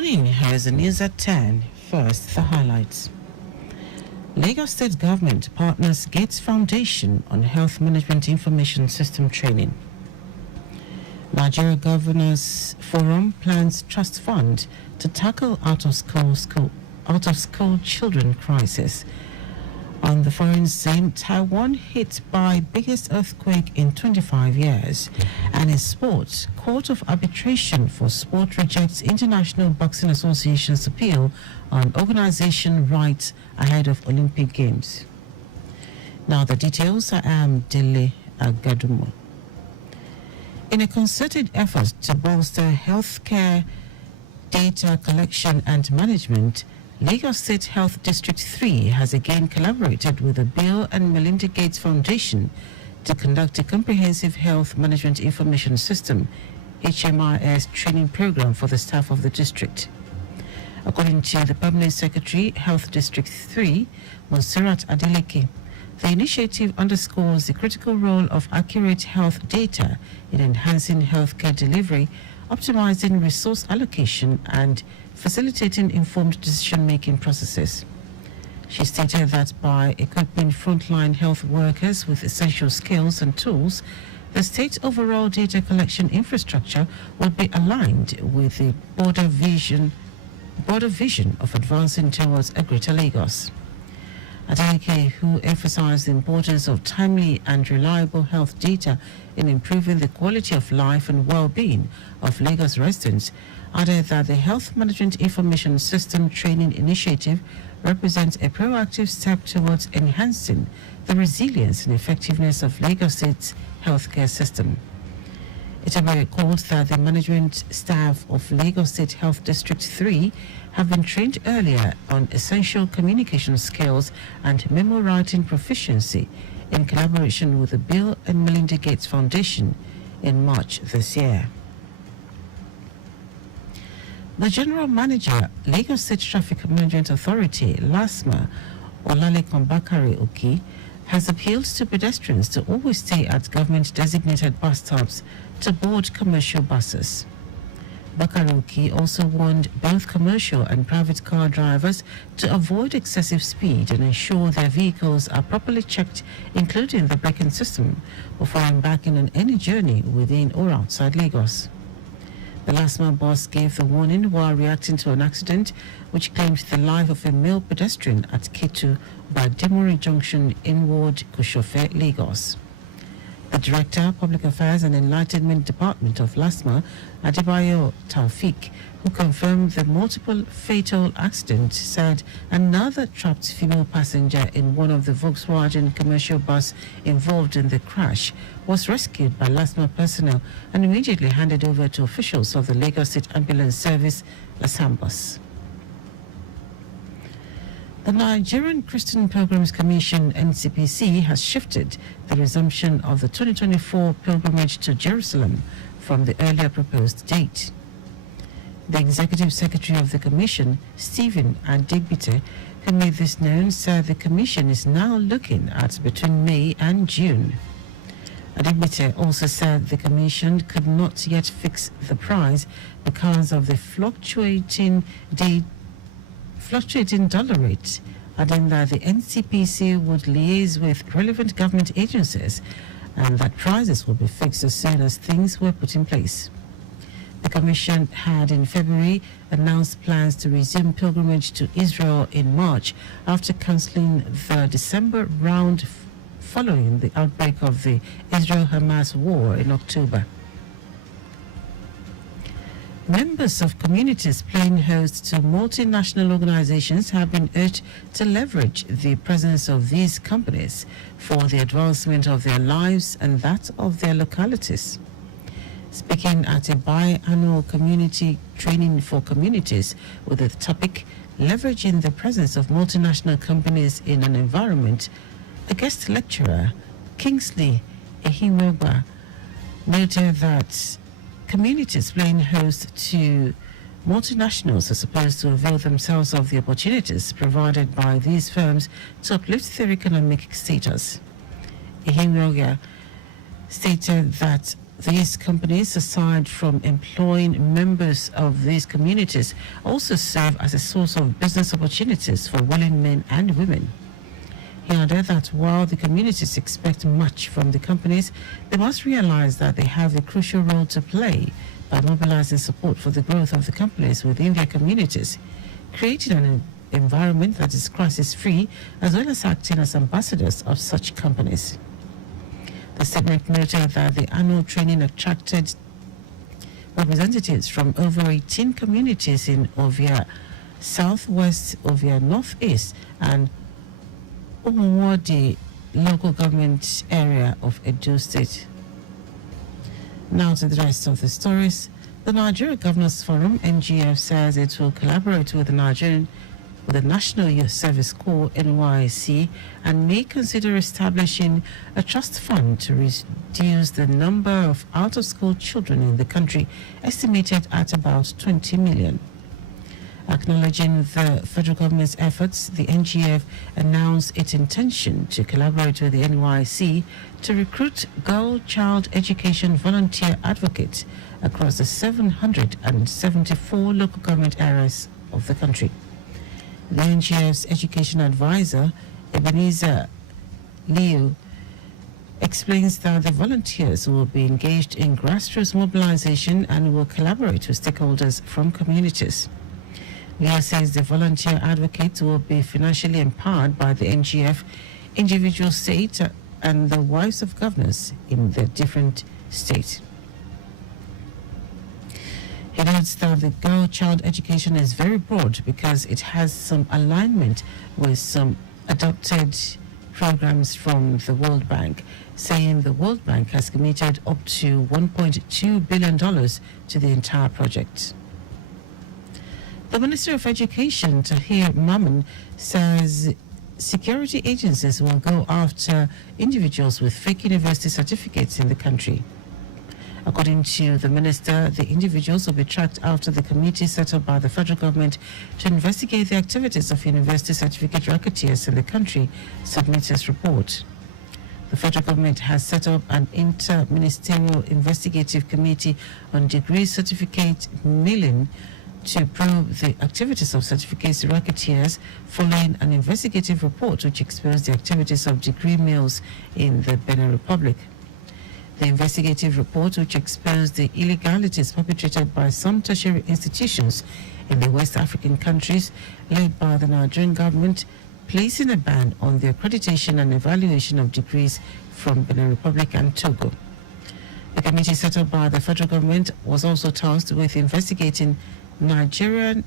morning, here's the news at 10. First, the highlights. Lagos State Government partners Gates Foundation on Health Management Information System training. Nigeria Governors Forum plans trust fund to tackle out-of-school children crisis. On the foreign scene, Taiwan hit by biggest earthquake in 25 years. And in sports, Court of Arbitration for Sport rejects International Boxing Association's appeal on organization rights ahead of Olympic Games. Now the details. I am Dele Agadumo. In a concerted effort to bolster healthcare data collection and management, Lagos State Health District 3 has again collaborated with the Bill and Melinda Gates Foundation to conduct a comprehensive health management information system HMIS training program for the staff of the district. According to the Permanent Secretary, Health District 3, Monserrat Adeleke, the initiative underscores the critical role of accurate health data in enhancing healthcare delivery, optimizing resource allocation, and facilitating informed decision-making processes. She stated that by equipping frontline health workers with essential skills and tools, the state's overall data collection infrastructure will be aligned with the broader vision of advancing towards a greater Lagos. Adeleke, who emphasized the importance of timely and reliable health data in improving the quality of life and well-being of Lagos residents, added that the Health Management Information System Training Initiative represents a proactive step towards enhancing the resilience and effectiveness of Lagos State's healthcare system. It will be recalled that the management staff of Lagos State Health District 3 have been trained earlier on essential communication skills and memo writing proficiency in collaboration with the Bill and Melinda Gates Foundation in March this year. The General Manager, Lagos State Traffic Management Authority, LASMA, Olalekan Bakare Oki, has appealed to pedestrians to always stay at government-designated bus stops to board commercial buses. Bakare Oki also warned both commercial and private car drivers to avoid excessive speed and ensure their vehicles are properly checked, including the braking system, before embarking on any journey within or outside Lagos. The LASMA boss gave the warning while reacting to an accident which claimed the life of a male pedestrian at Ketu by Demori Junction in Ward Koshofe, Lagos. The Director, Public Affairs and Enlightenment Department of LASMA, Adebayo Taufik, who confirmed the multiple fatal accidents, said another trapped female passenger in one of the Volkswagen commercial bus involved in the crash was rescued by LASMA personnel and immediately handed over to officials of the Lagos State Ambulance Service, LASAMBUS. The Nigerian Christian Pilgrims Commission, NCPC, has shifted the resumption of the 2024 pilgrimage to Jerusalem from the earlier proposed date. The Executive Secretary of the Commission, Stephen Adigbite, who made this known, said the Commission is now looking at between May and June. Adigbite also said the Commission could not yet fix the price because of the fluctuating dollar rate, adding that the NCPC would liaise with relevant government agencies and that prices will be fixed as soon as things were put in place. The Commission had in February announced plans to resume pilgrimage to Israel in March after cancelling the December round following the outbreak of the Israel-Hamas war in October. Members of communities playing host to multinational organizations have been urged to leverage the presence of these companies for the advancement of their lives and that of their localities. Speaking at a biannual community training for communities with the topic Leveraging the Presence of Multinational Companies in an Environment, a guest lecturer, Kingsley Ehimogba, noted that communities playing host to multinationals are supposed to avail themselves of the opportunities provided by these firms to uplift their economic status. Ehimogba stated that These companies, aside from employing members of these communities, also serve as a source of business opportunities for willing men and women. He added that while the communities expect much from the companies, they must realize that they have a crucial role to play by mobilizing support for the growth of the companies within their communities, creating an environment that is crisis-free, as well as acting as ambassadors of such companies. The statement noted that the annual training attracted representatives from over 18 communities in Ovia Southwest, Ovia Northeast, and Umuwadi local government area of Edo State. Now to the rest of the stories. The Nigeria Governors Forum, NGF, says it will collaborate with the National Youth Service Corps, NYSC, and may consider establishing a trust fund to reduce the number of out-of-school children in the country, estimated at about 20 million. Acknowledging the federal government's efforts, the NGF announced its intention to collaborate with the NYSC to recruit girl child education volunteer advocates across the 774 local government areas of the country. The NGF's education advisor, Ebenezer Leo, explains that the volunteers will be engaged in grassroots mobilization and will collaborate with stakeholders from communities. Leo says the volunteer advocates will be financially empowered by the NGF, individual states, and the wives of governors in the different states. He notes that the girl-child education is very broad because it has some alignment with some adopted programs from the World Bank, saying the World Bank has committed up to $1.2 billion to the entire project. The Minister of Education, Tahir Maman, says security agencies will go after individuals with fake university certificates in the country. According to the minister, the individuals will be tracked after the committee set up by the federal government to investigate the activities of university certificate racketeers in the country submits its report. The federal government has set up an inter-ministerial investigative committee on degree certificate milling to probe the activities of certificates racketeers following an investigative report which exposed the activities of degree mills in the Benin Republic. The investigative report, which exposed the illegalities perpetrated by some tertiary institutions in the West African countries led by the Nigerian government, placing a ban on the accreditation and evaluation of degrees from Benin Republic and Togo. The committee set up by the federal government was also tasked with investigating Nigerian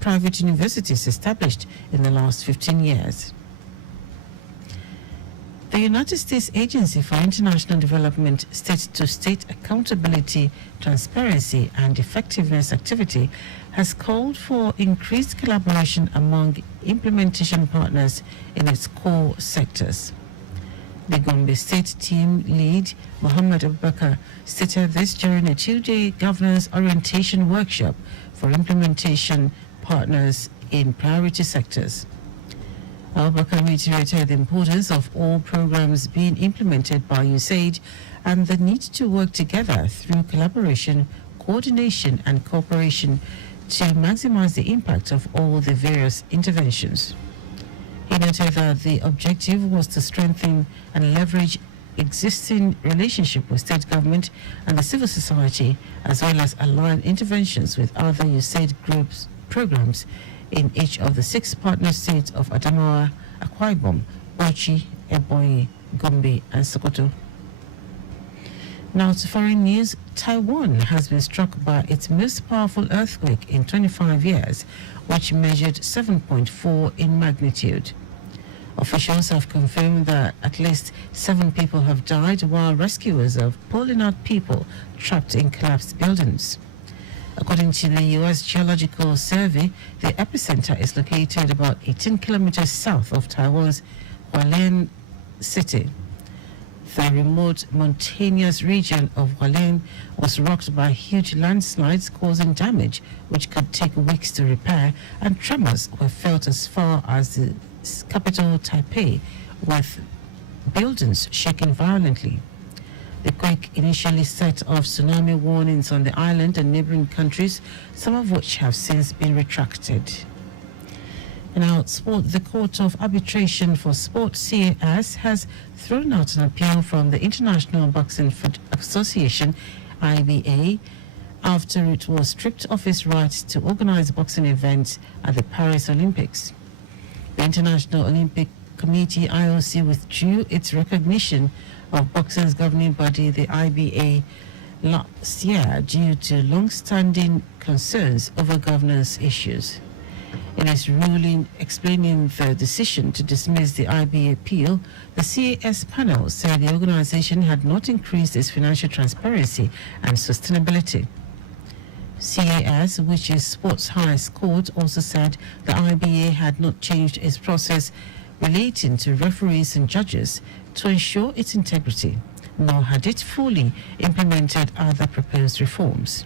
private universities established in the last 15 years. The United States Agency for International Development State-to-State Accountability, Transparency and Effectiveness activity has called for increased collaboration among implementation partners in its core sectors. The Gombe State team lead, Mohammed Abubakar, stated this during a two-day governance orientation workshop for implementation partners in priority sectors. Abubakar reiterated the importance of all programs being implemented by USAID and the need to work together through collaboration, coordination and cooperation to maximize the impact of all the various interventions. He noted that the objective was to strengthen and leverage existing relationship with state government and the civil society, as well as align interventions with other USAID groups programs in each of the 6 partner states of Adamawa, Akwa Ibom, Bauchi, Ebonyi, Gombe, and Sokoto. Now to foreign news. Taiwan has been struck by its most powerful earthquake in 25 years, which measured 7.4 in magnitude. Officials have confirmed that at least 7 people have died, while rescuers are pulling out people trapped in collapsed buildings. According to the U.S. Geological Survey, the epicenter is located about 18 kilometers south of Taiwan's Hualien city. The remote mountainous region of Hualien was rocked by huge landslides causing damage which could take weeks to repair, and tremors were felt as far as the capital Taipei, with buildings shaking violently. The quake initially set off tsunami warnings on the island and neighboring countries, some of which have since been retracted. In our sport, the Court of Arbitration for Sport (CAS) has thrown out an appeal from the International Boxing Association (IBA) after it was stripped of its right to organize boxing events at the Paris Olympics. The International Olympic Committee (IOC) withdrew its recognition of boxing's governing body, the IBA, last year due to long-standing concerns over governance issues. In its ruling explaining the decision to dismiss the IBA appeal, the CAS panel said the organization had not increased its financial transparency and sustainability. CAS, which is sport's highest court, also said the IBA had not changed its process relating to referees and judges to ensure its integrity, nor had it fully implemented other proposed reforms.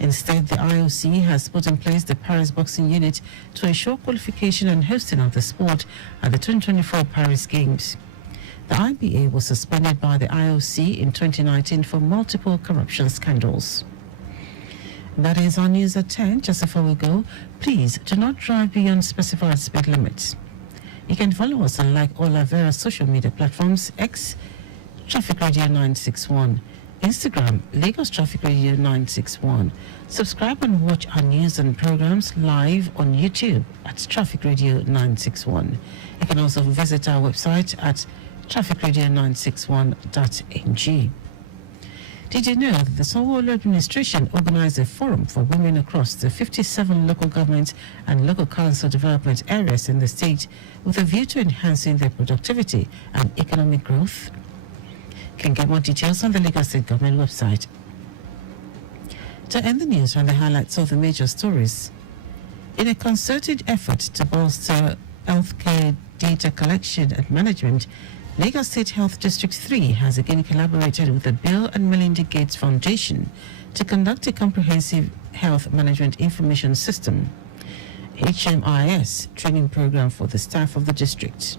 Instead, the IOC has put in place the Paris Boxing Unit to ensure qualification and hosting of the sport at the 2024 Paris Games. The IBA was suspended by the IOC in 2019 for multiple corruption scandals. That is our news at 10. Just before we go, please do not drive beyond specified speed limits. You can follow us and like all our various social media platforms: X, Traffic Radio 961, Instagram, Lagos Traffic Radio 961. Subscribe and watch our news and programs live on YouTube at Traffic Radio 961. You can also visit our website at trafficradio961.ng. Did you know that the Sanwo-Olu administration organized a forum for women across the 57 local government and local council development areas in the state with a view to enhancing their productivity and economic growth? You can get more details on the Lagos State Government website. To end the news and the highlights of the major stories, in a concerted effort to bolster healthcare data collection and management, Lagos State Health District 3 has again collaborated with the Bill and Melinda Gates Foundation to conduct a comprehensive health management information system, HMIS, training program for the staff of the district.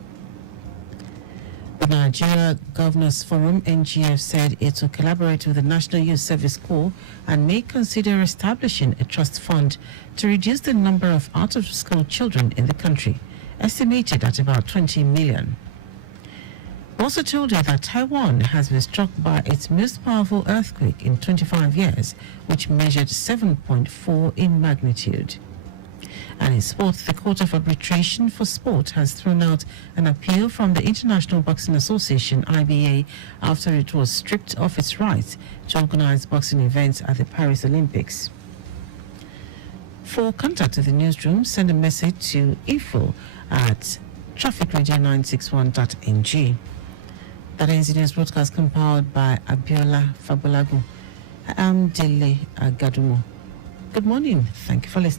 The Nigeria Governors Forum, NGF, said it will collaborate with the National Youth Service Corps and may consider establishing a trust fund to reduce the number of out-of-school children in the country, estimated at about 20 million. Also told you that Taiwan has been struck by its most powerful earthquake in 25 years, which measured 7.4 in magnitude. And in sports, the Court of Arbitration for Sport has thrown out an appeal from the International Boxing Association, IBA, after it was stripped of its right to organize boxing events at the Paris Olympics. For contact with the newsroom, send a message to info@trafficradio961.ng. That ends the news broadcast compiled by Abiola Fabulagu. I am Dele Agadumo. Good morning. Thank you for listening.